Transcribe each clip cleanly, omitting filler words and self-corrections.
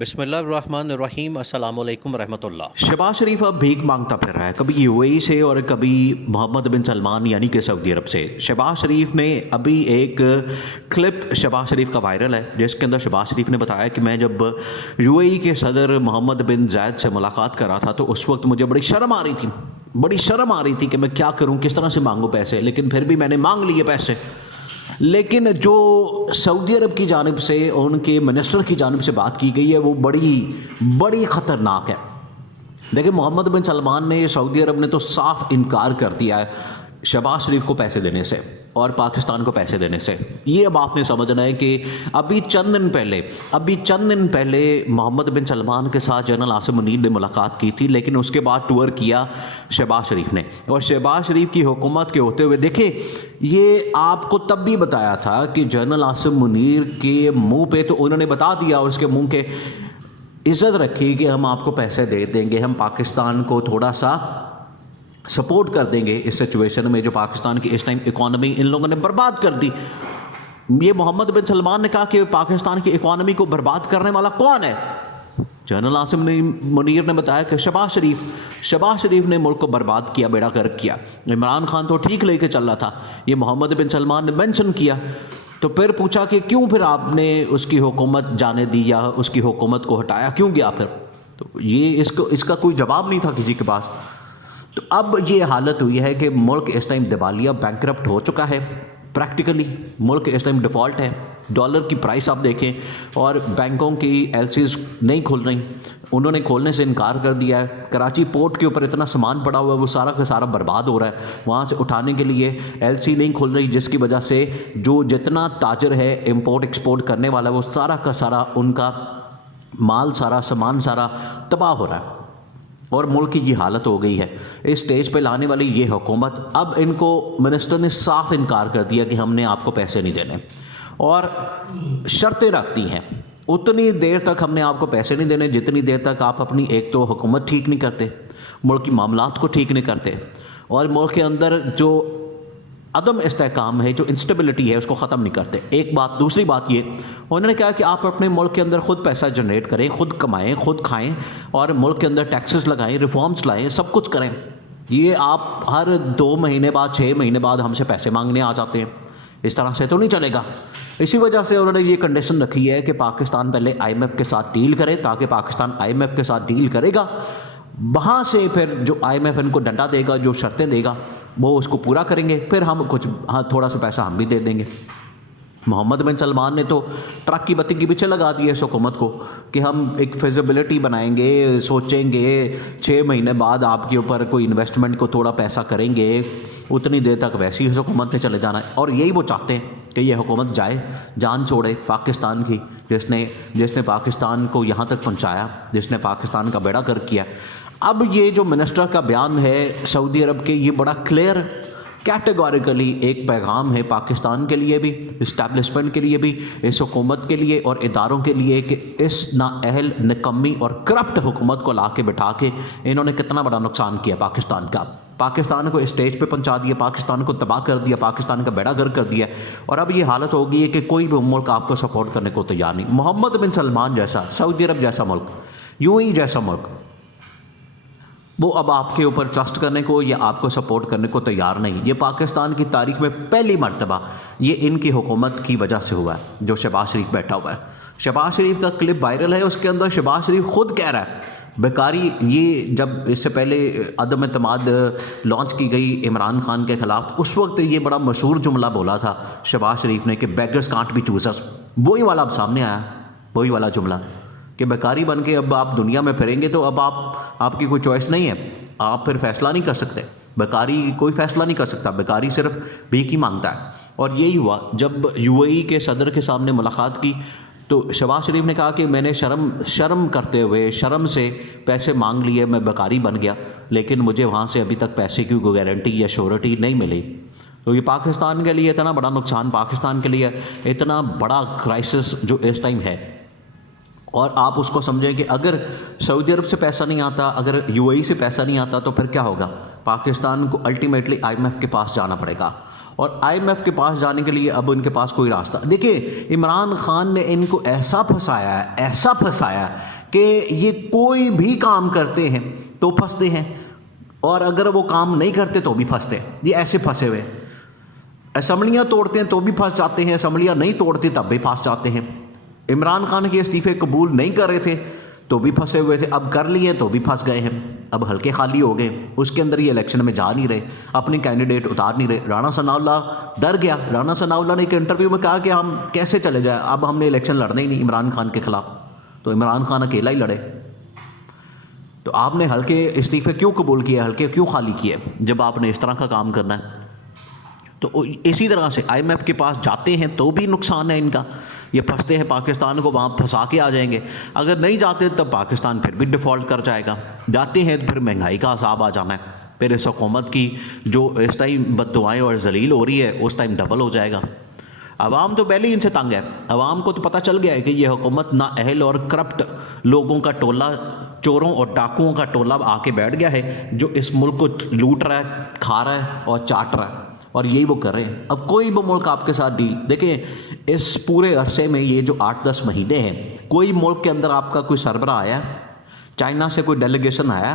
بسم اللہ الرحمن الرحیم، السلام علیکم ورحمۃ اللہ۔ شہباز شریف اب بھیک مانگتا پھر رہا ہے، کبھی یو اے ای سے اور کبھی محمد بن سلمان یعنی کہ سعودی عرب سے۔ شہباز شریف نے ابھی ایک کلپ شہباز شریف کا وائرل ہے جس کے اندر شہباز شریف نے بتایا کہ میں جب یو اے ای کے صدر محمد بن زائد سے ملاقات کر رہا تھا تو اس وقت مجھے بڑی شرم آ رہی تھی کہ میں کیا کروں، کس طرح سے مانگوں پیسے، لیکن پھر بھی میں نے مانگ لیے پیسے۔ لیکن جو سعودی عرب کی جانب سے ان کے منسٹر کی جانب سے بات کی گئی ہے وہ بڑی خطرناک ہے۔ دیکھیں، محمد بن سلمان نے، سعودی عرب نے تو صاف انکار کر دیا ہے شہباز شریف کو پیسے دینے سے اور پاکستان کو پیسے دینے سے۔ یہ اب آپ نے سمجھنا ہے کہ ابھی چند دن پہلے محمد بن سلمان کے ساتھ جنرل عاصم منیر نے ملاقات کی تھی، لیکن اس کے بعد ٹور کیا شہباز شریف نے، اور شہباز شریف کی حکومت کے ہوتے ہوئے دیکھیں، یہ آپ کو تب بھی بتایا تھا کہ جنرل عاصم منیر کے منہ پہ تو انہوں نے بتا دیا، اور اس کے منہ کے عزت رکھی کہ ہم آپ کو پیسے دے دیں گے، ہم پاکستان کو تھوڑا سا سپورٹ کر دیں گے اس سچویشن میں جو پاکستان کی اس ٹائم اکانومی ان لوگوں نے برباد کر دی۔ یہ محمد بن سلمان نے کہا کہ پاکستان کی اکانومی کو برباد کرنے والا کون ہے؟ جنرل عاصم منیر نے بتایا کہ شہباز شریف نے ملک کو برباد کیا، بیڑا غرق کیا۔ عمران خان تو ٹھیک لے کے چل رہا تھا، یہ محمد بن سلمان نے مینشن کیا۔ تو پھر پوچھا کہ کیوں پھر آپ نے اس کی حکومت جانے دی یا اس کی حکومت کو ہٹایا کیوں گیا پھر؟ تو یہ اس کا کوئی جواب نہیں تھا کسی کے پاس۔ تو اب یہ حالت ہوئی ہے کہ ملک اس ٹائم دیوالیہ بینکرپٹ ہو چکا ہے، پریکٹیکلی ملک اس ٹائم ڈیفالٹ ہے۔ ڈالر کی پرائس آپ دیکھیں، اور بینکوں کی ایل سیز نہیں کھل رہی، انہوں نے کھولنے سے انکار کر دیا ہے۔ کراچی پورٹ کے اوپر اتنا سامان پڑا ہوا ہے، وہ سارا کا سارا برباد ہو رہا ہے، وہاں سے اٹھانے کے لیے ایل سی نہیں کھل رہی، جس کی وجہ سے جو جتنا تاجر ہے امپورٹ ایکسپورٹ کرنے والا ہے وہ سارا کا سارا ان کا مال سامان تباہ ہو رہا ہے، اور ملک کی یہ حالت ہو گئی ہے۔ اس سٹیج پہ لانے والی یہ حکومت، اب ان کو منسٹر نے صاف انکار کر دیا کہ ہم نے آپ کو پیسے نہیں دینے، اور شرطیں رکھتی ہیں اتنی دیر تک ہم نے آپ کو پیسے نہیں دینے جتنی دیر تک آپ اپنی ایک تو حکومت ٹھیک نہیں کرتے، ملک کی معاملات کو ٹھیک نہیں کرتے، اور ملک کے اندر جو عدم استحکام ہے، جو انسٹیبلٹی ہے، اس کو ختم نہیں کرتے۔ ایک بات۔ دوسری بات یہ، انہوں نے کہا کہ آپ اپنے ملک کے اندر خود پیسہ جنریٹ کریں، خود کمائیں، خود کھائیں، اور ملک کے اندر ٹیکسز لگائیں، ریفارمز لائیں، سب کچھ کریں۔ یہ آپ ہر 2 مہینے بعد 6 مہینے بعد ہم سے پیسے مانگنے آ جاتے ہیں، اس طرح سے تو نہیں چلے گا۔ اسی وجہ سے انہوں نے یہ کنڈیشن رکھی ہے کہ پاکستان پہلے آئی ایم ایف کے ساتھ ڈیل کرے، تاکہ پاکستان آئی ایم ایف کے ساتھ ڈیل کرے گا، وہاں سے پھر جو آئی ایم ایف ان کو ڈنڈا دے گا، جو شرطیں دے گا وہ اس کو پورا کریں گے، پھر ہم تھوڑا سا پیسہ ہم بھی دے دیں گے۔ محمد بن سلمان نے تو ٹرک کی بتی کے پیچھے لگا دیا اس حکومت کو کہ ہم ایک فیزیبلٹی بنائیں گے، سوچیں گے، 6 مہینے بعد آپ کے اوپر کوئی انویسٹمنٹ کو تھوڑا پیسہ کریں گے، اتنی دیر تک ویسی اس حکومت نے چلے جانا ہے۔ اور یہی وہ چاہتے ہیں کہ یہ حکومت جائے، جان چھوڑے پاکستان کی، جس نے پاکستان کو یہاں تک پہنچایا، جس نے پاکستان کا بیڑا غرق کیا۔ اب یہ جو منسٹر کا بیان ہے سعودی عرب کے، یہ بڑا کلیئر کیٹیگوریکلی ایک پیغام ہے پاکستان کے لیے بھی، اسٹیبلشمنٹ کے لیے بھی، اس حکومت کے لیے اور اداروں کے لیے، کہ اس نااہل، نکمی اور کرپٹ حکومت کو لا کے بٹھا کے انہوں نے کتنا بڑا نقصان کیا پاکستان کا، پاکستان کو اس اسٹیج پہ پہنچا دیا، پاکستان کو تباہ کر دیا، پاکستان کا بیڑا غرق کر دیا، اور اب یہ حالت ہو گئی ہے کہ کوئی بھی ملک آپ کو سپورٹ کرنے کو تیار نہیں۔ محمد بن سلمان جیسا، سعودی عرب جیسا ملک، یو اے ای جیسا ملک، وہ اب آپ کے اوپر ٹرسٹ کرنے کو یا آپ کو سپورٹ کرنے کو تیار نہیں۔ یہ پاکستان کی تاریخ میں پہلی مرتبہ یہ ان کی حکومت کی وجہ سے ہوا ہے، جو شہباز شریف بیٹھا ہوا ہے۔ شہباز شریف کا کلپ وائرل ہے، اس کے اندر شہباز شریف خود کہہ رہا ہے بیکاری، یہ جب اس سے پہلے عدم اعتماد لانچ کی گئی عمران خان کے خلاف، اس وقت یہ بڑا مشہور جملہ بولا تھا شہباز شریف نے کہ بیگرز کانٹ بی چوزرز، وہی والا اب سامنے آیا، وہی والا جملہ کہ بیکاری بن کے اب آپ دنیا میں پھریں گے تو اب آپ کی کوئی چوائس نہیں ہے، آپ پھر فیصلہ نہیں کر سکتے، بیکاری کوئی فیصلہ نہیں کر سکتا، بیکاری صرف بھیک ہی مانگتا ہے۔ اور یہی ہوا جب یو اے ای کے صدر کے سامنے ملاقات کی تو شہباز شریف نے کہا کہ میں نے شرم کرتے ہوئے، شرم سے پیسے مانگ لیے، میں بیکاری بن گیا، لیکن مجھے وہاں سے ابھی تک پیسے کی کوئی گارنٹی یا شورٹی نہیں ملی۔ تو یہ پاکستان کے لیے اتنا بڑا نقصان، پاکستان کے لیے اتنا بڑا کرائسس جو اس ٹائم ہے، اور آپ اس کو سمجھیں کہ اگر سعودی عرب سے پیسہ نہیں آتا، اگر یو اے ای سے پیسہ نہیں آتا تو پھر کیا ہوگا؟ پاکستان کو الٹیمیٹلی آئی ایم ایف کے پاس جانا پڑے گا، اور IMF کے پاس جانے کے لیے اب ان کے پاس کوئی راستہ. دیکھیں عمران خان نے ان کو ایسا پھنسایا کہ یہ کوئی بھی کام کرتے ہیں تو پھنستے ہیں, اور اگر وہ کام نہیں کرتے تو بھی پھنستے ہیں. یہ ایسے پھنسے ہوئے, اسمبلیاں توڑتے ہیں تو بھی پھنس جاتے ہیں, اسمبلیاں نہیں توڑتے تب بھی پھنس جاتے ہیں. عمران خان کے استعفے قبول نہیں کر رہے تھے تو بھی پھنسے ہوئے تھے, اب کر لیے تو بھی پھنس گئے ہیں. اب حلقے خالی ہو گئے, اس کے اندر یہ الیکشن میں جا نہیں رہے, اپنی کینڈیڈیٹ اتار نہیں رہے. رانا ثناءاللہ ڈر گیا. رانا ثناءاللہ نے ایک انٹرویو میں کہا کہ ہم کیسے چلے جائیں, اب ہم نے الیکشن لڑنا ہی نہیں عمران خان کے خلاف, تو عمران خان اکیلا ہی لڑے. تو آپ نے حلقے استعفے کیوں قبول کیے, حلقے کیوں خالی کیے جب آپ نے اس طرح کا کام کرنا ہے؟ تو اسی طرح سے IMF کے پاس جاتے ہیں تو بھی نقصان ہے ان کا, یہ پھنستے ہیں پاکستان کو وہاں پھنسا کے آ جائیں گے. اگر نہیں جاتے تب پاکستان پھر بھی ڈیفالٹ کر جائے گا. جاتے ہیں تو پھر مہنگائی کا عذاب آ جانا ہے, پھر اس حکومت کی جو اس ٹائم بد دعائیں اور ذلیل ہو رہی ہے اس ٹائم ڈبل ہو جائے گا. عوام تو پہلے ہی ان سے تنگ ہے. عوام کو تو پتہ چل گیا ہے کہ یہ حکومت نااہل اور کرپٹ لوگوں کا ٹولہ, چوروں اور ڈاکوؤں کا ٹولہ آ کے بیٹھ گیا ہے جو اس ملک کو لوٹ رہا ہے, کھا رہا ہے اور چاٹ رہا ہے, اور یہی وہ کر رہے ہیں. اب کوئی بھی ملک آپ کے ساتھ ڈیل, دیکھیں اس پورے عرصے میں یہ جو 8-10 مہینے ہیں, کوئی ملک کے اندر آپ کا کوئی سربراہ آیا, چائنا سے کوئی ڈیلیگیشن آیا,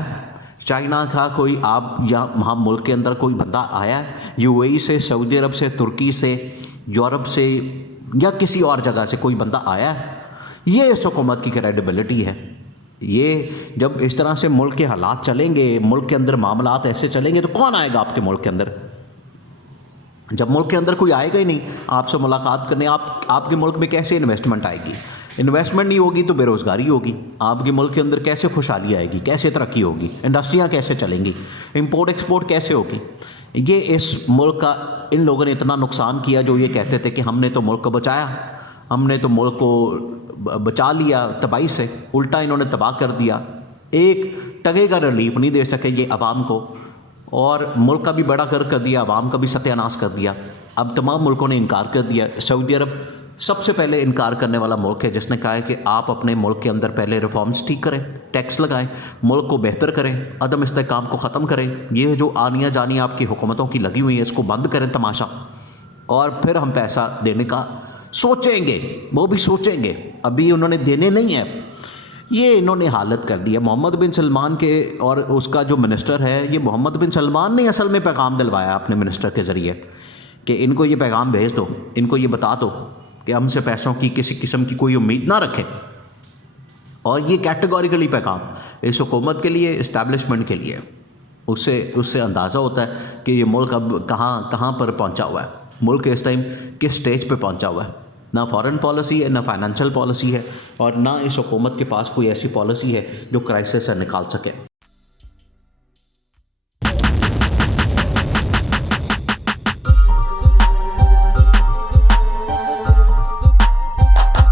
چائنا کا کوئی آپ یا وہاں ملک کے اندر کوئی بندہ آیا, UAE سے, سعودی عرب سے, ترکی سے, یورپ سے یا کسی اور جگہ سے کوئی بندہ آیا؟ یہ اس حکومت کی کریڈیبلٹی ہے. یہ جب اس طرح سے ملک کے حالات چلیں گے, ملک کے اندر معاملات ایسے چلیں گے تو کون آئے گا آپ کے ملک کے اندر؟ جب ملک کے اندر کوئی آئے گا ہی نہیں آپ سے ملاقات کرنے, آپ کے ملک میں کیسے انویسٹمنٹ آئے گی؟ انویسٹمنٹ نہیں ہوگی تو بے روزگاری ہوگی. آپ کے ملک کے اندر کیسے خوشحالی آئے گی, کیسے ترقی ہوگی, انڈسٹریاں کیسے چلیں گی, امپورٹ ایکسپورٹ کیسے ہوگی؟ یہ اس ملک کا ان لوگوں نے اتنا نقصان کیا جو یہ کہتے تھے کہ ہم نے تو ملک کو بچایا, ہم نے تو ملک کو بچا لیا تباہی سے, الٹا انہوں نے تباہ کر دیا. ایک ٹگے کا ریلیف نہیں دے سکے یہ عوام کو, اور ملک کا بھی بڑا کر دیا, عوام کا بھی ستیہ ناش کر دیا. اب تمام ملکوں نے انکار کر دیا. سعودی عرب سب سے پہلے انکار کرنے والا ملک ہے جس نے کہا ہے کہ آپ اپنے ملک کے اندر پہلے ریفارمز ٹھیک کریں, ٹیکس لگائیں, ملک کو بہتر کریں, عدم استحکام کو ختم کریں, یہ جو آنیاں جانی آپ کی حکومتوں کی لگی ہوئی ہیں اس کو بند کریں تماشا, اور پھر ہم پیسہ دینے کا سوچیں گے. وہ بھی سوچیں گے, ابھی انہوں نے دینے نہیں ہیں. یہ انہوں نے حالت کر دی ہے. محمد بن سلمان کے اور اس کا جو منسٹر ہے, یہ محمد بن سلمان نے اصل میں پیغام دلوایا اپنے منسٹر کے ذریعے کہ ان کو یہ پیغام بھیج دو, ان کو یہ بتا دو کہ ہم سے پیسوں کی کسی قسم کی کوئی امید نہ رکھیں. اور یہ کیٹیگوریکلی پیغام اس حکومت کے لیے, اسٹیبلشمنٹ کے لیے. اس سے اندازہ ہوتا ہے کہ یہ ملک اب کہاں پر پہنچا ہوا ہے, ملک اس ٹائم کس سٹیج پہ پہنچا ہوا ہے. نہ فارن پالیسی ہے, نہ فائنینشیل پالیسی ہے, اور نہ اس حکومت کے پاس کوئی ایسی پالیسی ہے جو کرائسس سے نکال سکے.